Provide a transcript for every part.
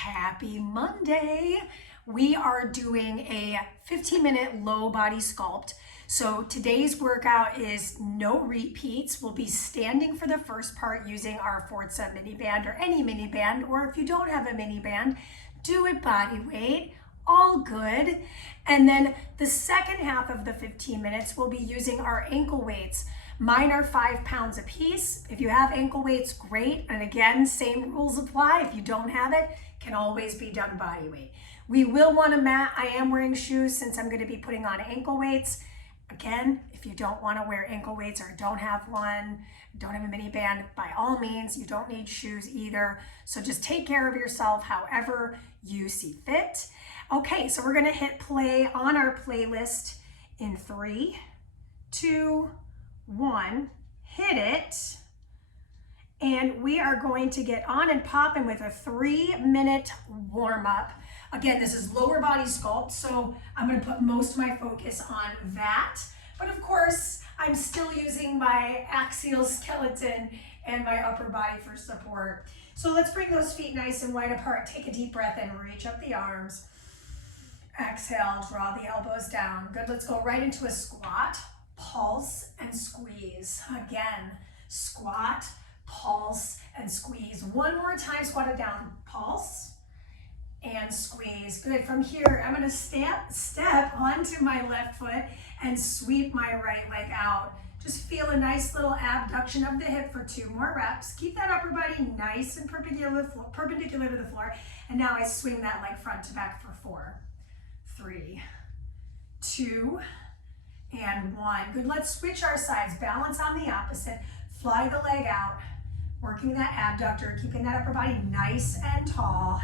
Happy Monday. We are doing a 15-minute low body sculpt. So today's workout is no repeats. We'll be standing for the first part using our Forza mini band or any mini band, or if you don't have a mini band, do it body weight, all good. And then the second half of the 15 minutes, we'll be using our ankle weights. Mine are 5 pounds a piece. If you have ankle weights, great. And again, same rules apply. If you don't have it, can always be done body weight. We will want a mat. I am wearing shoes since I'm going to be putting on ankle weights. Again, if you don't want to wear ankle weights or don't have one, don't have a mini band, by all means, you don't need shoes either. So just take care of yourself however you see fit. Okay, so we're going to hit play on our playlist in 3, 2, 1, hit it, and we are going to get on and popping with a 3-minute warm-up. Again, this is lower body sculpt, so I'm going to put most of my focus on that, but of course I'm still using my axial skeleton and my upper body for support. So let's bring those feet nice and wide apart. Take a deep breath in, reach up the arms, exhale, draw the elbows down. Good, let's go right into a squat. Pulse and squeeze. Again, squat, pulse, and squeeze. One more time, squat it down. Pulse and squeeze. Good. From here, I'm going to step onto my left foot and sweep my right leg out. Just feel a nice little abduction of the hip for 2 more reps. Keep that upper body nice and perpendicular to the floor. And now I swing that leg front to back for 4, 3, 2, and 1. Good, let's switch our sides. Balance on the opposite. Fly the leg out, working that abductor, keeping that upper body nice and tall.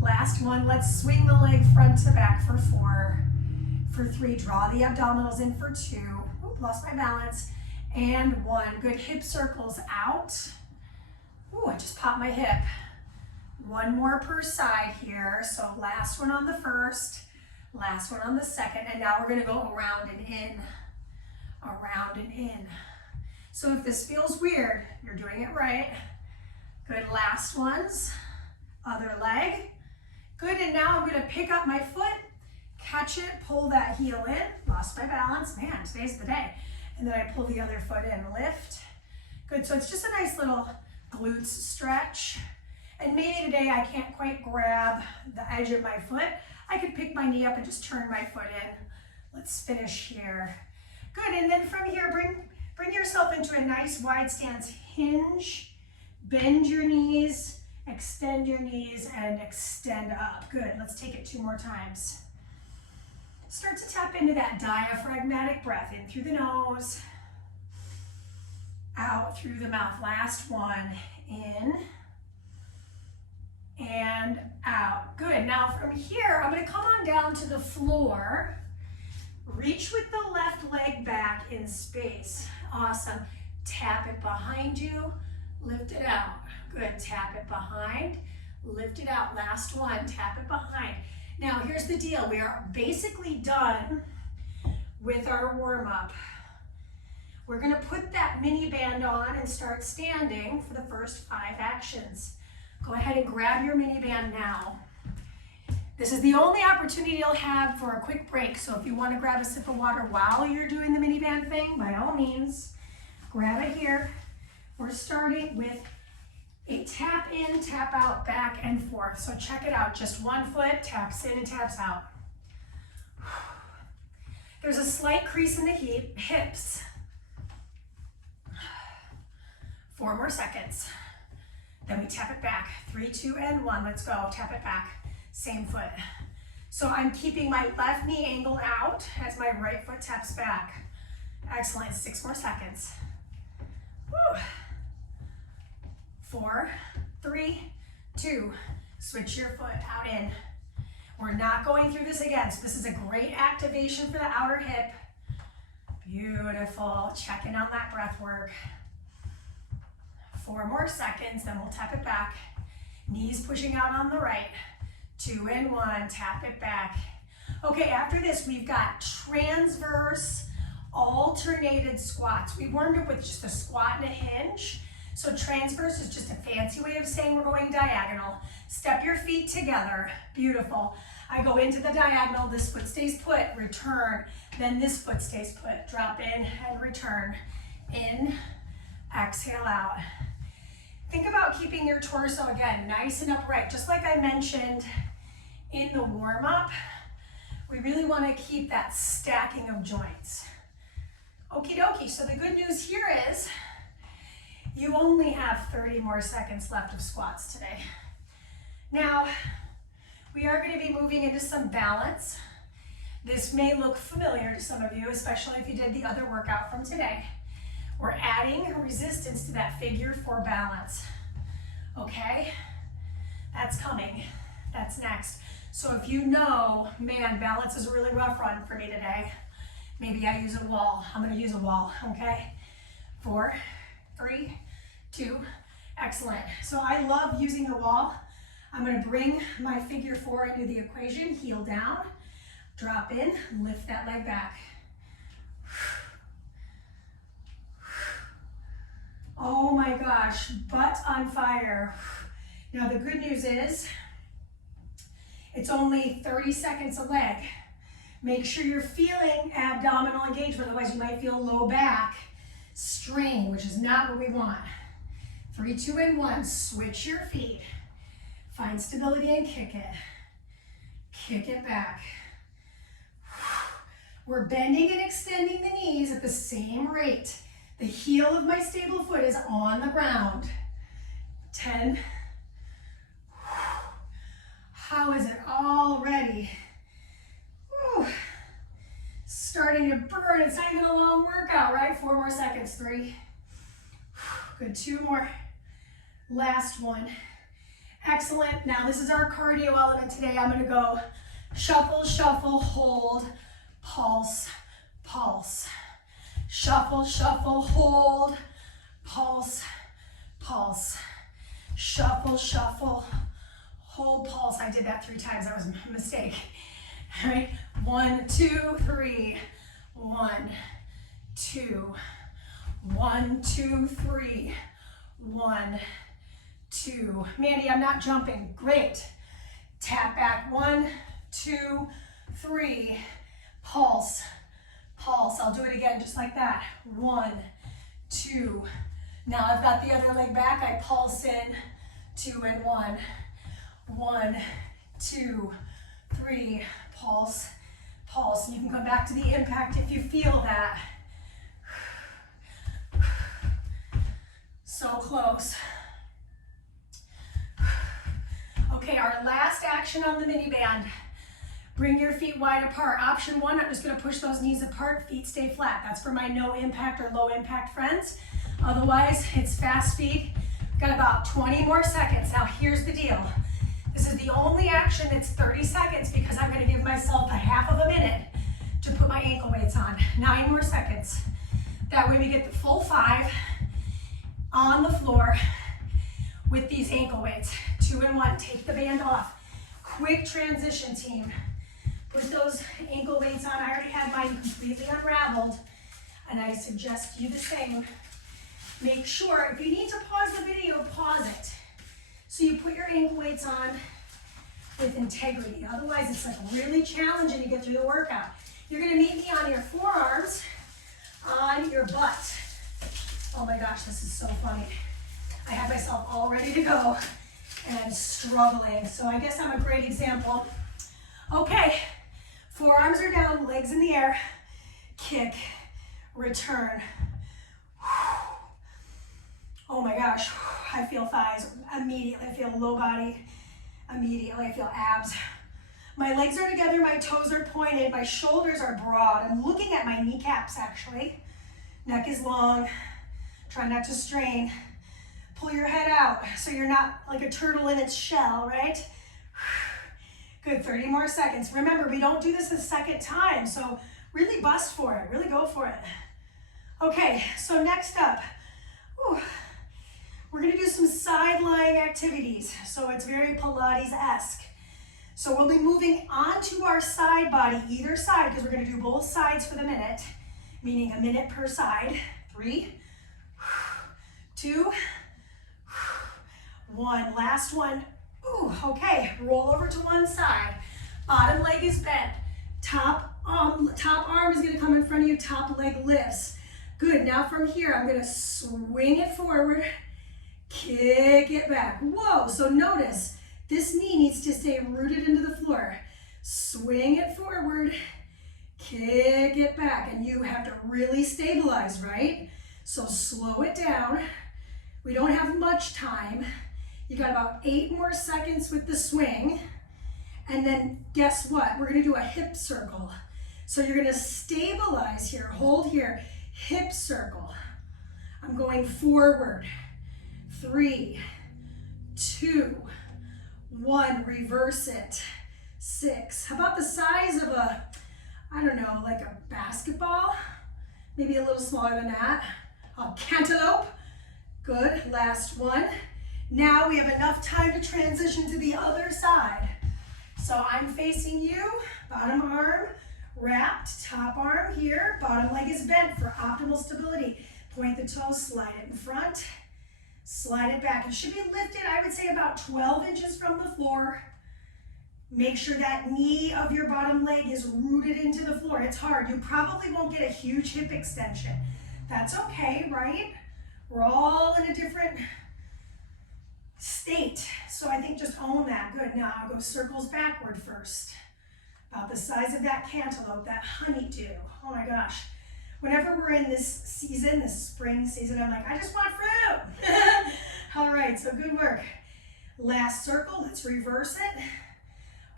Last one, let's swing the leg front to back for 4. For 3, draw the abdominals in for 2. Oop, lost my balance. And 1. Good, hip circles out. Ooh, I just popped my hip. 1 more per side here. So last one on the first. Last one on the second, and now we're going to go around and in, around and in. So if this feels weird, you're doing it right. Good, last ones, other leg. Good, and now I'm going to pick up my foot, catch it, pull that heel in, lost my balance, man, today's the day. And then I pull the other foot in, lift. Good, so it's just a nice little glutes stretch. And maybe today I can't quite grab the edge of my foot. I could pick my knee up and just turn my foot in. Let's finish here. Good, and then from here, bring yourself into a nice wide stance. Hinge, bend your knees, extend your knees, and extend up. Good, let's take it 2 more times. Start to tap into that diaphragmatic breath. In through the nose, out through the mouth. Last one, in, and out. Good. Now from here, I'm going to come on down to the floor. Reach with the left leg back in space. Awesome. Tap it behind you. Lift it out. Good. Tap it behind. Lift it out. Last one. Tap it behind. Now here's the deal. We are basically done with our warm-up. We're going to put that mini band on and start standing for the first 5 actions. Go ahead and grab your mini band now. This is the only opportunity you'll have for a quick break, so if you want to grab a sip of water while you're doing the mini band thing, by all means, grab it here. We're starting with a tap in, tap out, back and forth. So check it out, just 1 foot, taps in and taps out. There's a slight crease in the hips. 4 more seconds. Then we tap it back. 3, 2, and 1. Let's go. Tap it back. Same foot. So I'm keeping my left knee angled out as my right foot taps back. Excellent. 6 more seconds. Woo. 4, 3, 2. Switch your foot out in. We're not going through this again. So this is a great activation for the outer hip. Beautiful. Check in on that breath work. 4 more seconds, then we'll tap it back. Knees pushing out on the right. 2 and 1, tap it back. Okay, after this, we've got transverse alternated squats. We warmed up with just a squat and a hinge. So transverse is just a fancy way of saying we're going diagonal. Step your feet together. Beautiful. I go into the diagonal, this foot stays put, return, then this foot stays put. Drop in and return. In, exhale out. Think about keeping your torso, again, nice and upright. Just like I mentioned in the warm-up, we really want to keep that stacking of joints. Okie dokie, so the good news here is you only have 30 more seconds left of squats today. Now, we are going to be moving into some balance. This may look familiar to some of you, especially if you did the other workout from today. We're adding resistance to that figure 4 balance. Okay? That's coming. That's next. So if you know, man, balance is a really rough run for me today, maybe I use a wall. I'm going to use a wall, okay? 4, 3, 2, excellent. So I love using the wall. I'm going to bring my figure 4 into the equation, heel down, drop in, lift that leg back. Oh my gosh, butt on fire. Now the good news is, it's only 30 seconds a leg. Make sure you're feeling abdominal engagement, otherwise you might feel low back strain, which is not what we want. 3, 2, and 1, switch your feet. Find stability and kick it. Kick it back. We're bending and extending the knees at the same rate. The heel of my stable foot is on the ground. 10. How is it already? Whew. Starting to burn. It's not even a long workout, right? 4 more seconds. 3. Good. 2 more. Last one. Excellent. Now this is our cardio element today. I'm going to go shuffle, shuffle, hold, pulse, pulse. Shuffle, shuffle, hold, pulse, pulse. Shuffle, shuffle, hold, pulse. I did that 3 times. That was a mistake. All right. 1, 2, 3. 1, 2. 1, 2, 3. 1, 2. Mandy, I'm not jumping. Great. Tap back. 1, 2, 3. Pulse. Pulse. I'll do it again just like that. 1, 2. Now I've got the other leg back. I pulse in. 2 and 1. 1, 2, 3. Pulse. Pulse. And you can come back to the impact if you feel that. So close. Okay, our last action on the mini band. Bring your feet wide apart. Option 1, I'm just going to push those knees apart, feet stay flat. That's for my no impact or low impact friends. Otherwise, it's fast feet. Got about 20 more seconds. Now here's the deal. This is the only action that's 30 seconds because I'm going to give myself a half of a minute to put my ankle weights on. 9 more seconds. That way we get the full 5 on the floor with these ankle weights. 2 and 1, take the band off. Quick transition, team. Put those ankle weights on. I already had mine completely unraveled, and I suggest you the same. Make sure, if you need to pause the video, pause it. So you put your ankle weights on with integrity. Otherwise, it's like really challenging to get through the workout. You're gonna meet me on your forearms, on your butt. Oh my gosh, this is so funny. I have myself all ready to go, and I'm struggling. So I guess I'm a great example. Okay, forearms are down, legs in the air, kick, return. Oh my gosh, I feel thighs immediately. I feel low body immediately. I feel abs. My legs are together, my toes are pointed, my shoulders are broad. I'm looking at my kneecaps actually. Neck is long. Try not to strain. Pull your head out so you're not like a turtle in its shell, right? Good, 30 more seconds. Remember, we don't do this a second time, so really bust for it, really go for it. Okay, so next up, we're gonna do some side lying activities. So it's very Pilates-esque. So we'll be moving onto our side body, either side, because we're gonna do both sides for the minute, meaning a minute per side. 3, 2, 1, last one. Ooh, okay, roll over to one side. Bottom leg is bent. Top arm is gonna come in front of you, top leg lifts. Good, now from here, I'm gonna swing it forward, kick it back. Whoa, so notice, this knee needs to stay rooted into the floor. Swing it forward, kick it back, and you have to really stabilize, right? So slow it down. We don't have much time. You got about 8 more seconds with the swing. And then guess what? We're gonna do a hip circle. So you're gonna stabilize here, hold here, hip circle. I'm going forward. 3, 2, 1, reverse it. 6. How about the size of a, I don't know, like a basketball? Maybe a little smaller than that. A cantaloupe. Good, last one. Now we have enough time to transition to the other side. So I'm facing you, bottom arm wrapped, top arm here, bottom leg is bent for optimal stability. Point the toes, slide it in front, slide it back. It should be lifted, I would say about 12 inches from the floor. Make sure that knee of your bottom leg is rooted into the floor. It's hard. You probably won't get a huge hip extension. That's okay, right? We're all in a different state. So I think just own that. Good. Now I'll go circles backward first. About the size of that cantaloupe, that honeydew. Oh my gosh. Whenever we're in this season, this spring season, I'm like, I just want fruit. All right, so good work. Last circle, let's reverse it.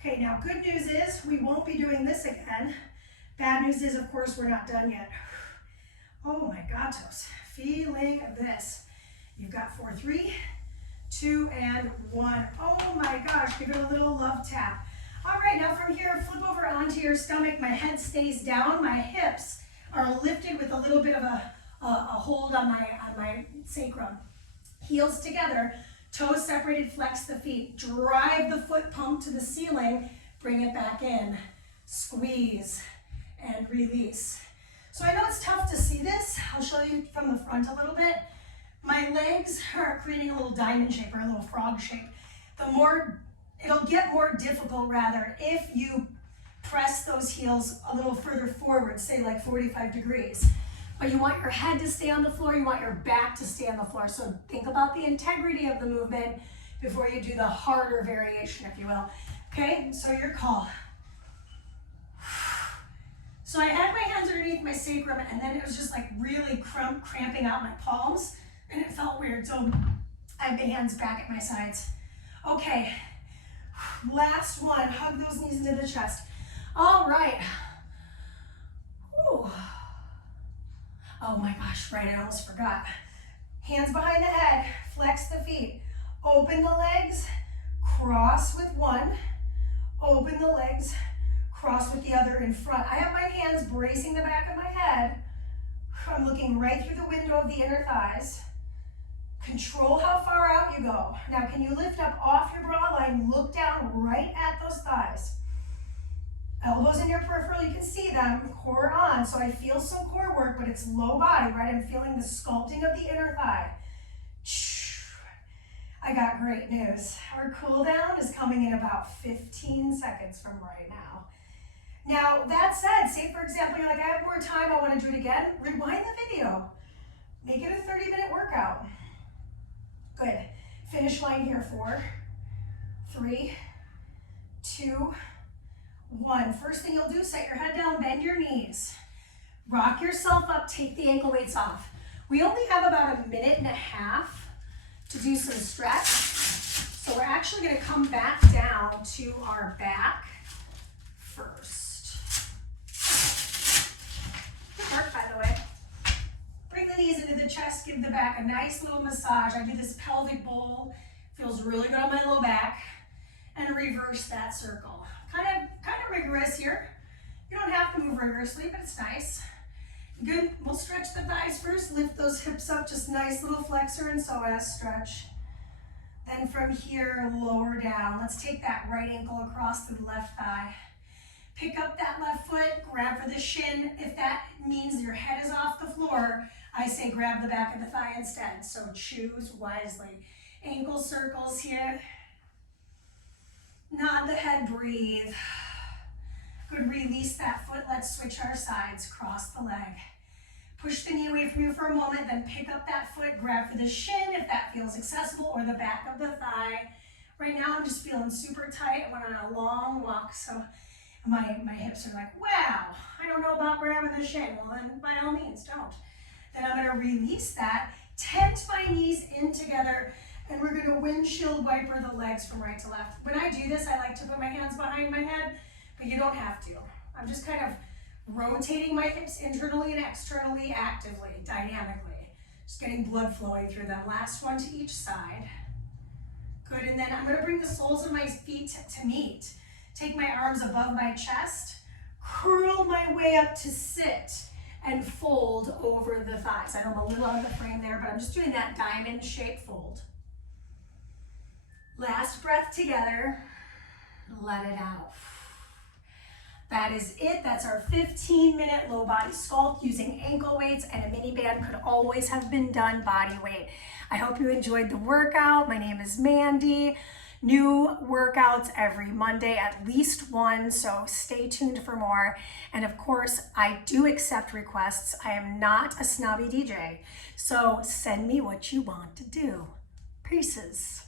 Okay, now good news is we won't be doing this again. Bad news is, of course, we're not done yet. Oh my gatos, feeling this. You've got 4, 3, 2, and 1. Oh my gosh, give it a little love tap. All right, now from here, flip over onto your stomach. My head stays down, my hips are lifted with a little bit of a hold on my sacrum. Heels together, toes separated, flex the feet. Drive the foot pump to the ceiling, bring it back in. Squeeze and release. So I know it's tough to see this. I'll show you from the front a little bit. My legs are creating a little diamond shape or a little frog shape. It'll get more difficult rather if you press those heels a little further forward, say like 45 degrees. But you want your head to stay on the floor, you want your back to stay on the floor. So think about the integrity of the movement before you do the harder variation, if you will. Okay, so your call. So I had my hands underneath my sacrum and then it was just like really cramping out my palms and it felt weird. So I have my hands back at my sides. Okay, last one, hug those knees into the chest. All right. Whew. Oh my gosh, right, I almost forgot. Hands behind the head, flex the feet. Open the legs, cross with one. Open the legs, cross with the other in front. I have my hands bracing the back of my head. I'm looking right through the window of the inner thighs. Control how far out you go. Now, can you lift up off your bra line? Look down right at those thighs. Elbows in your peripheral, you can see them, core on. So I feel some core work, but it's low body, right? I'm feeling the sculpting of the inner thigh. I got great news. Our cool down is coming in about 15 seconds from right now. Now, that said, say for example, you're like, I have more time, I want to do it again. Rewind the video. Make it a 30-minute workout. Good. Finish line here, 4, 3, 2, 1. First thing you'll do, set your head down, bend your knees. Rock yourself up, take the ankle weights off. We only have about 1.5 minutes to do some stretch. So we're actually gonna come back down to our back first. Good work, by the way. Bring the knees into the chest, give the back a nice little massage. I do this pelvic bowl, feels really good on my low back. And reverse that circle. Kind of rigorous here. You don't have to move rigorously, but it's nice. Good, we'll stretch the thighs first, lift those hips up, just nice little flexor and psoas stretch. Then from here, lower down. Let's take that right ankle across the left thigh. Pick up that left foot, grab for the shin. If that means your head is off the floor, I say grab the back of the thigh instead, so choose wisely. Ankle circles here. Nod the head, breathe. Good, release that foot. Let's switch our sides. Cross the leg. Push the knee away from you for a moment, then pick up that foot, grab for the shin if that feels accessible, or the back of the thigh. Right now I'm just feeling super tight. I went on a long walk, so my hips are like, wow, I don't know about grabbing the shin. Well, then by all means, don't. Then I'm gonna release that, tent my knees in together, and we're gonna windshield wiper the legs from right to left. When I do this, I like to put my hands behind my head, but you don't have to. I'm just kind of rotating my hips internally and externally, actively, dynamically. Just getting blood flowing through them. Last one to each side. Good, and then I'm gonna bring the soles of my feet to meet. Take my arms above my chest, curl my way up to sit, and fold over the thighs. I know I'm a little out of the frame there, but I'm just doing that diamond shape fold. Last breath together, let it out. That is it. That's our 15-minute low body sculpt using ankle weights, and a mini band could always have been done body weight. I hope you enjoyed the workout. My name is Mandy. New workouts every Monday, at least one, so stay tuned for more. And of course, I do accept requests. I am not a snobby DJ, so send me what you want to do. Pieces.